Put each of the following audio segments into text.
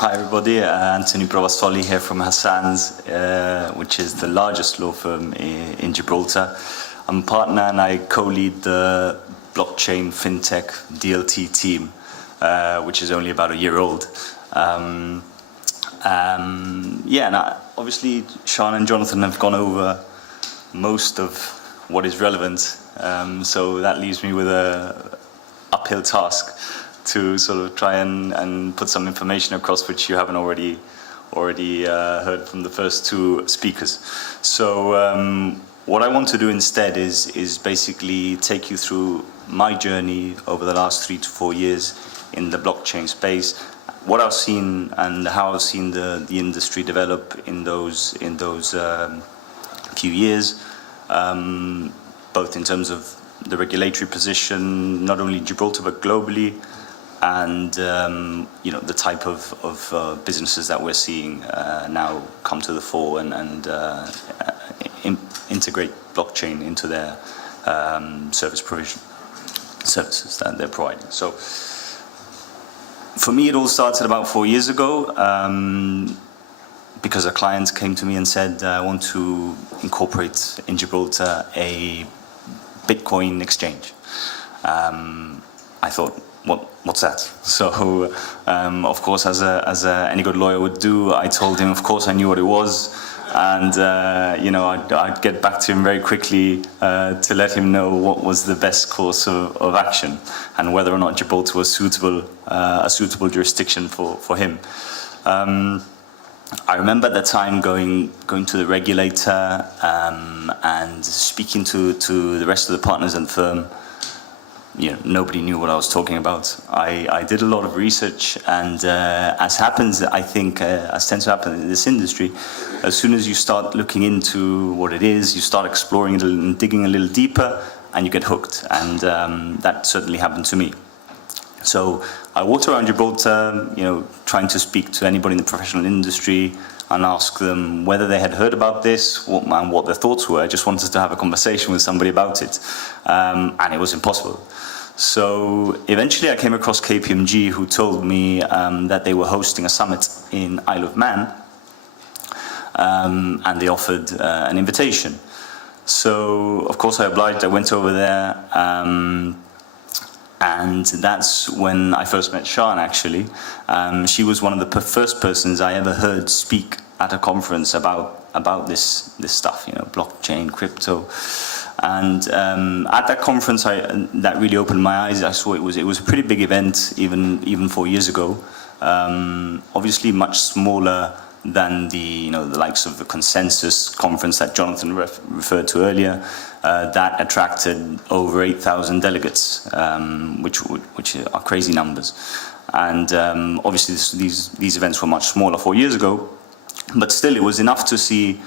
Hi everybody, Anthony Provasoli here from Hassan's, which is the largest law firm in Gibraltar. I'm a partner and I co-lead the blockchain Fintech DLT team, which is only about a year old. Obviously Sean and Jonathan have gone over most of what is relevant, so that leaves me with an uphill task to sort of try and put some information across which you haven't already heard from the first two speakers. So what I want to do instead is basically take you through my journey over the last 3 to 4 years in the blockchain space, what I've seen and how I've seen the industry develop in those few years, both in terms of the regulatory position, not only in Gibraltar but globally, and the type of businesses that we're seeing now come to the fore and integrate blockchain into their services that they're providing. So for me, it all started about 4 years ago because a client came to me and said, I want to incorporate in Gibraltar a Bitcoin exchange. I thought, what's that? So, of course, as any good lawyer would do, I told him, of course, I knew what it was, and I'd get back to him very quickly to let him know what was the best course of action and whether or not Gibraltar was a suitable jurisdiction for him. I remember at the time going to the regulator and speaking to the rest of the partners in the firm. Nobody knew what I was talking about. I did a lot of research, and as happens, I think, as tends to happen in this industry, as soon as you start looking into what it is, you start exploring it and digging a little deeper, and you get hooked, and that certainly happened to me. So I walked around Gibraltar, trying to speak to anybody in the professional industry and ask them whether they had heard about this and what their thoughts were. I just wanted to have a conversation with somebody about it, and it was impossible. So eventually I came across KPMG, who told me that they were hosting a summit in Isle of Man, and they offered an invitation. So of course I obliged. I went over there, and that's when I first met Sean, actually. She was one of the first persons I ever heard speak at a conference about this stuff, blockchain, crypto. And at that conference, that really opened my eyes. I saw it was a pretty big event, even 4 years ago. Obviously, much smaller than the likes of the Consensus conference that Jonathan referred to earlier. That attracted over 8,000 delegates, which are crazy numbers. And obviously, these events were much smaller 4 years ago, but still, it was enough to see,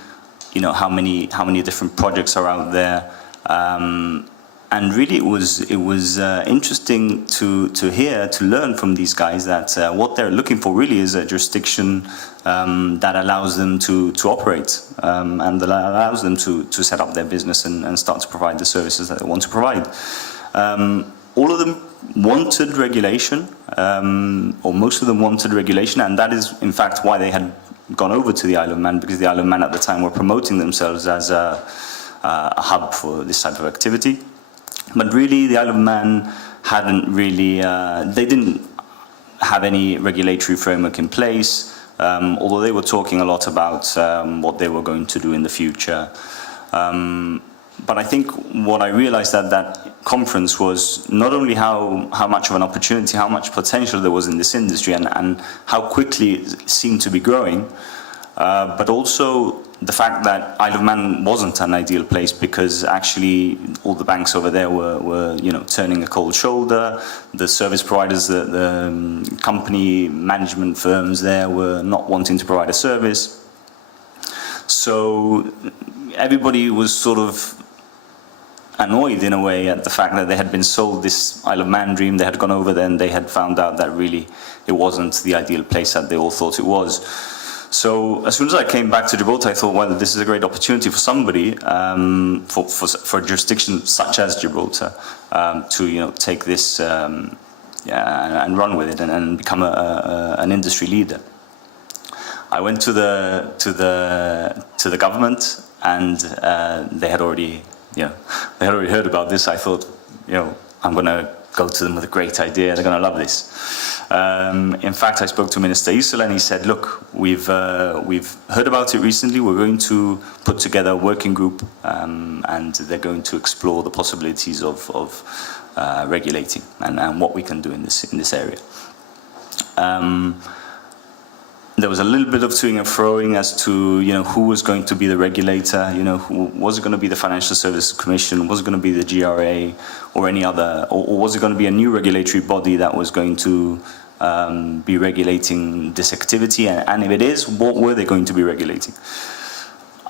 how many different projects are out there. And really, it was interesting to learn from these guys that what they're looking for really is a jurisdiction that allows them to operate and that allows them to set up their business and start to provide the services that they want to provide. All of them wanted regulation, or most of them wanted regulation, and that is in fact why they had gone over to the Isle of Man, because the Isle of Man at the time were promoting themselves as a hub for this type of activity. But really, the Isle of Man hadn't really, they didn't have any regulatory framework in place, although they were talking a lot about what they were going to do in the future. But I think what I realized at that conference was not only how much of an opportunity, how much potential there was in this industry and how quickly it seemed to be growing, but also the fact that Isle of Man wasn't an ideal place, because actually all the banks over there were turning a cold shoulder. The service providers, the company management firms there were not wanting to provide a service. So everybody was sort of annoyed in a way at the fact that they had been sold this Isle of Man dream. They had gone over there and they had found out that really it wasn't the ideal place that they all thought it was. So as soon as I came back to Gibraltar, I thought, well, this is a great opportunity for somebody, for a jurisdiction such as Gibraltar, to take this and run with it and become an industry leader. I went to the government, and they had already heard about this. I thought, I'm going to go to them with a great idea. They're going to love this. In fact, I spoke to Minister Isel, and he said, look, we've heard about it recently. We're going to put together a working group, and they're going to explore the possibilities of regulating and what we can do in this area. There was a little bit of toing and froing as to who was going to be the regulator. Who was it going to be? The Financial Services Commission? Was it going to be the GRA or any other? Or was it going to be a new regulatory body that was going to be regulating this activity? And if it is, what were they going to be regulating?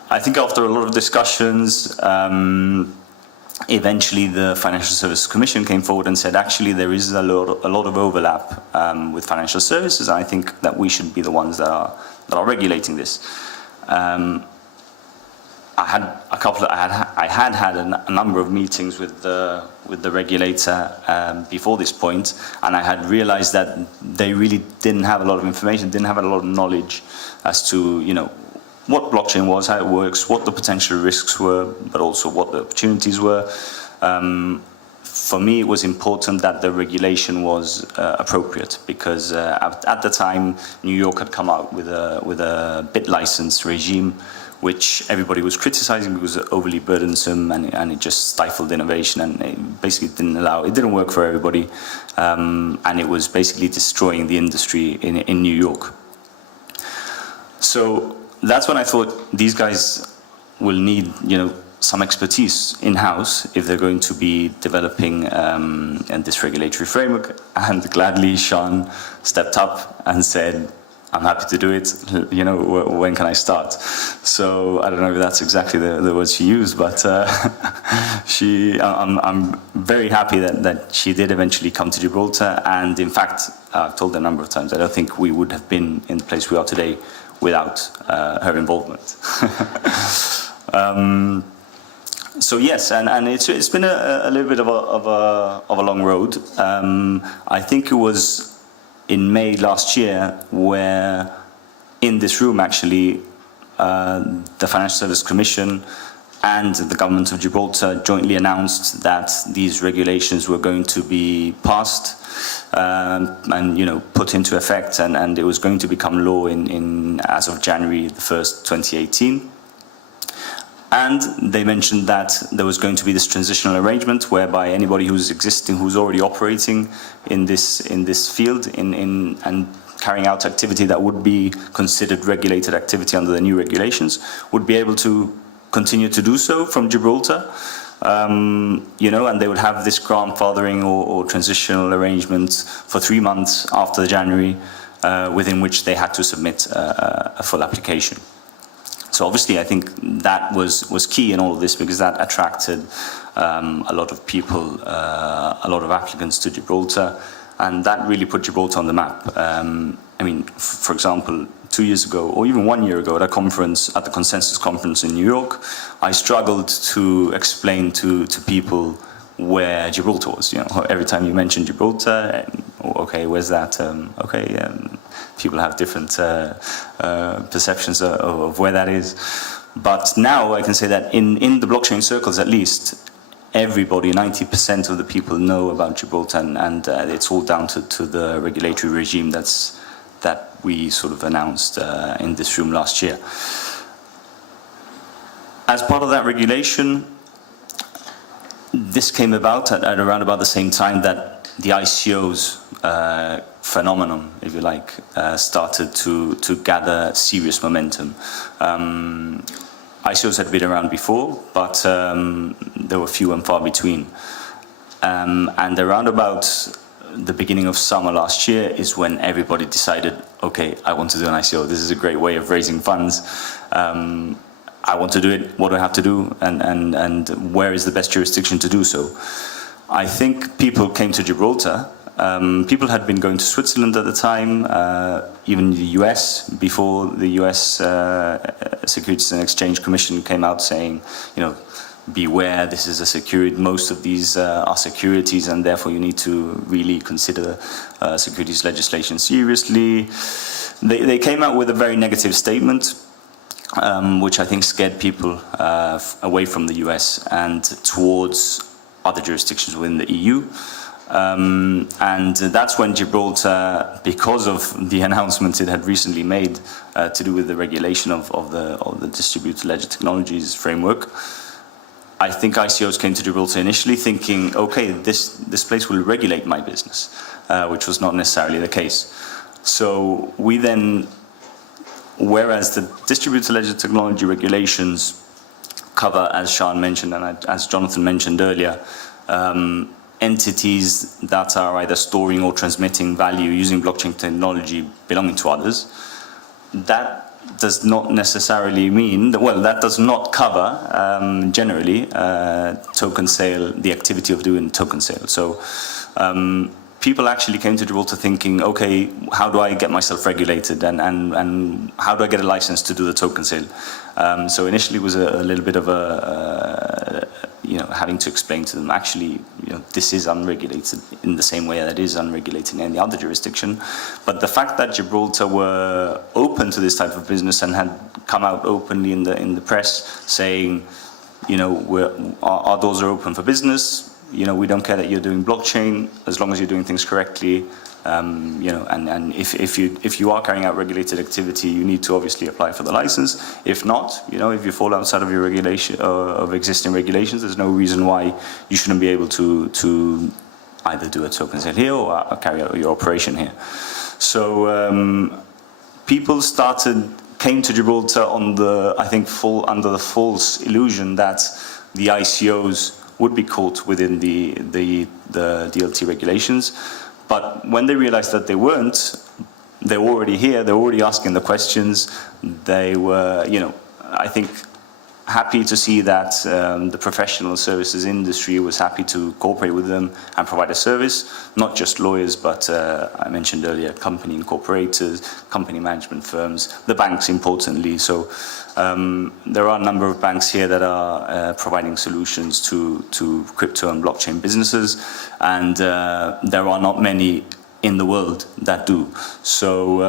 I think after a lot of discussions, eventually the Financial Services Commission came forward and said, actually, there is a lot of overlap with financial services, and I think that we should be the ones that are regulating this. I had a number of meetings with the regulator before this point, and I had realized that they really didn't have a lot of information, didn't have a lot of knowledge as to what blockchain was, how it works, what the potential risks were, but also what the opportunities were. For me, it was important that the regulation was appropriate, because at the time, New York had come out with a bit license regime, which everybody was criticizing because it was overly burdensome, and it just stifled innovation, and it basically it didn't work for everybody, and it was basically destroying the industry in New York. So that's when I thought these guys will need, some expertise in-house if they're going to be developing this regulatory framework. And gladly, Sean stepped up and said, I'm happy to do it. When can I start? So I don't know if that's exactly the words she used, but I'm very happy that she did eventually come to Gibraltar. And in fact, I've told her a number of times, I don't think we would have been in the place we are today without her involvement. So yes, and it's been a little bit of a long road. I think it was in May last year where, in this room actually, the Financial Services Commission and the government of Gibraltar jointly announced that these regulations were going to be passed and put into effect, and it was going to become law as of January the 1st, 2018. And they mentioned that there was going to be this transitional arrangement whereby anybody who's already operating in this field and carrying out activity that would be considered regulated activity under the new regulations would be able to continue to do so from Gibraltar, and they would have this grandfathering or transitional arrangement for 3 months after January, within which they had to submit a full application. So obviously, I think that was key in all of this, because that attracted a lot of people, a lot of applicants to Gibraltar, and that really put Gibraltar on the map. For example, 2 years ago, or even 1 year ago, at the Consensus Conference in New York, I struggled to explain to people where Gibraltar was. Every time you mention Gibraltar, okay, where's that? People have different perceptions of where that is. But now I can say that in the blockchain circles, at least, everybody, 90% of the people know about Gibraltar, and it's all down to the regulatory regime that we sort of announced in this room last year. As part of that regulation, this came about at around about the same time that the ICOs phenomenon, if you like, started to gather serious momentum. ICOs had been around before, but there were few and far between. And around about the beginning of summer last year is when everybody decided, okay, I want to do an ICO. This is a great way of raising funds. I want to do it. What do I have to do? And where is the best jurisdiction to do so? I think people came to Gibraltar. People had been going to Switzerland at the time, even the US, before the US Securities and Exchange Commission came out saying, beware, this is a security, most of these are securities, and therefore you need to really consider securities legislation seriously. They came out with a very negative statement, which I think scared people away from the US and towards other jurisdictions within the EU. And that's when Gibraltar, because of the announcement it had recently made to do with the regulation of the distributed ledger technologies framework, I think ICOs came to Gibraltar initially thinking, okay, this place will regulate my business, which was not necessarily the case. So we then, whereas the distributed ledger technology regulations cover, as Sean mentioned and as Jonathan mentioned earlier, entities that are either storing or transmitting value using blockchain technology belonging to others, that does not necessarily mean, that does not cover, generally, token sale, the activity of doing token sale. So people actually came to Gibraltar thinking, okay, how do I get myself regulated and how do I get a license to do the token sale? So initially it was a little bit of having to explain to them, actually, this is unregulated in the same way that it is unregulated in any other jurisdiction. But the fact that Gibraltar were open to this type of business and had come out openly in the press saying, our doors are open for business, we don't care that you're doing blockchain as long as you're doing things correctly. And if you are carrying out regulated activity, you need to obviously apply for the license. If not, if you fall outside of your regulation of existing regulations, there's no reason why you shouldn't be able to either do a token sale here or carry out your operation here. So people came to Gibraltar under the false illusion that the ICOs would be caught within the DLT regulations. But when they realized that they weren't, they were already here, they were already asking the questions. They were, I think, happy to see that the professional services industry was happy to cooperate with them and provide a service, not just lawyers, but I mentioned earlier, company incorporators, company management firms, the banks importantly. So there are a number of banks here that are providing solutions to crypto and blockchain businesses, and there are not many in the world that do. So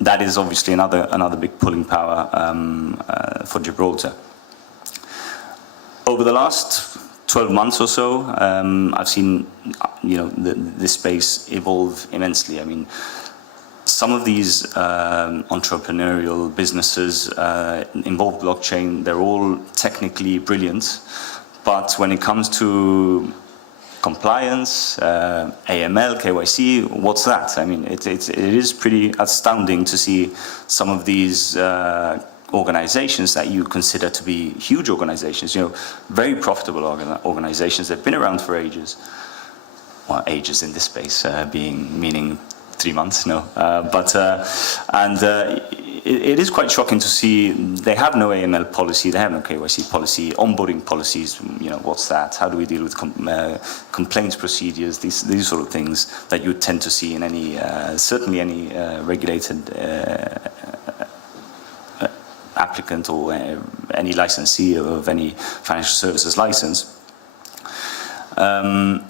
that is obviously another big pulling power for Gibraltar. Over the last 12 months or so, I've seen this space evolve immensely. I mean, some of these entrepreneurial businesses involve blockchain. They're all technically brilliant, but when it comes to compliance, AML, KYC, what's that? I mean, it is pretty astounding to see some of these organizations that you consider to be huge organizations, very profitable organizations. They've been around for ages. Well, ages in this space meaning 3 months, no. It is quite shocking to see they have no AML policy, they have no KYC policy, onboarding policies, what's that? How do we deal with complaints procedures, these sort of things that you tend to see in any, certainly any regulated applicant or any licensee of any financial services license.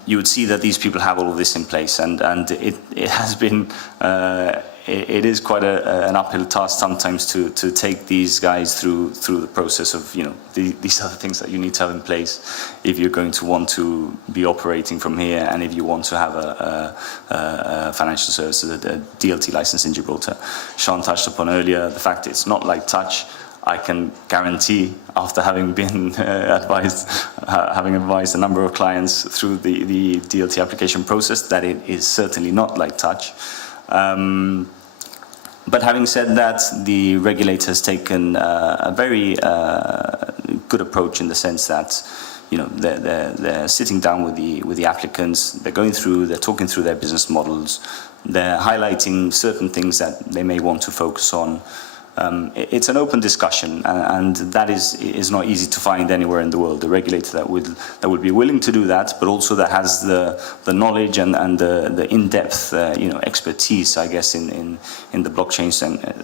You would see that these people have all of this in place, and it has been it is quite an uphill task sometimes to take these guys through the process of these are the things that you need to have in place if you're going to want to be operating from here, and if you want to have a financial services, a DLT license in Gibraltar. Sean touched upon earlier the fact it's not like touch. I can guarantee, after having been advised a number of clients through the DLT application process, that it is certainly not like touch. But having said that, the regulator has taken a very good approach in the sense that they're sitting down with the applicants, they're talking through their business models, they're highlighting certain things that they may want to focus on. It's an open discussion, and that is not easy to find anywhere in the world. The regulator that would be willing to do that, but also that has the knowledge and the in-depth expertise, I guess, in the blockchain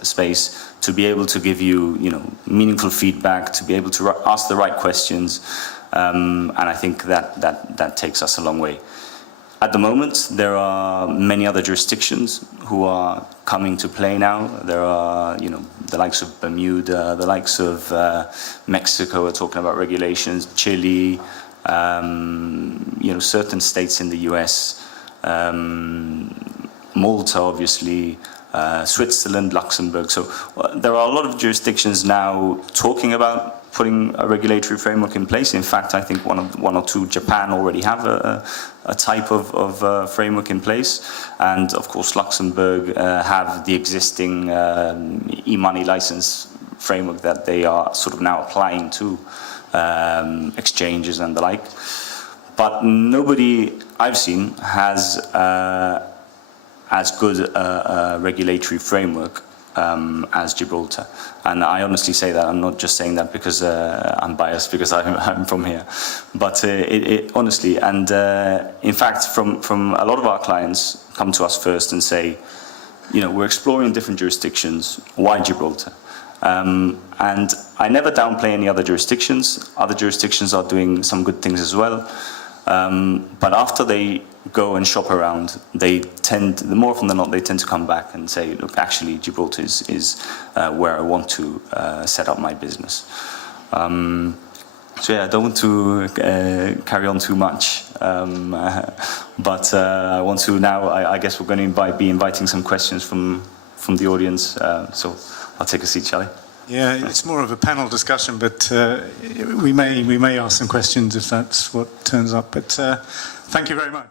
space, to be able to give you meaningful feedback, to be able to ask the right questions, and I think that takes us a long way. At the moment, there are many other jurisdictions who are coming to play now. There are, the likes of Bermuda, the likes of Mexico are talking about regulations, Chile, certain states in the US, Malta, obviously, Switzerland, Luxembourg. So there are a lot of jurisdictions now talking about putting a regulatory framework in place. In fact, I think one or two, Japan already have a type of framework in place. And of course, Luxembourg have the existing e-money license framework that they are sort of now applying to exchanges and the like. But nobody I've seen has as good a regulatory framework as Gibraltar. And I honestly say that. I'm not just saying that because I'm biased, because I'm from here. But honestly, and in fact, from a lot of our clients come to us first and say, we're exploring different jurisdictions. Why Gibraltar? And I never downplay any other jurisdictions. Other jurisdictions are doing some good things as well. But after they go and shop around, more often than not, they tend to come back and say, look, actually, Gibraltar is where I want to set up my business. So yeah, I don't want to carry on too much, but I want to now, I guess we're going to be inviting some questions from the audience, so I'll take a seat, shall I? Yeah, it's more of a panel discussion, but we may ask some questions if that's what turns up. But thank you very much.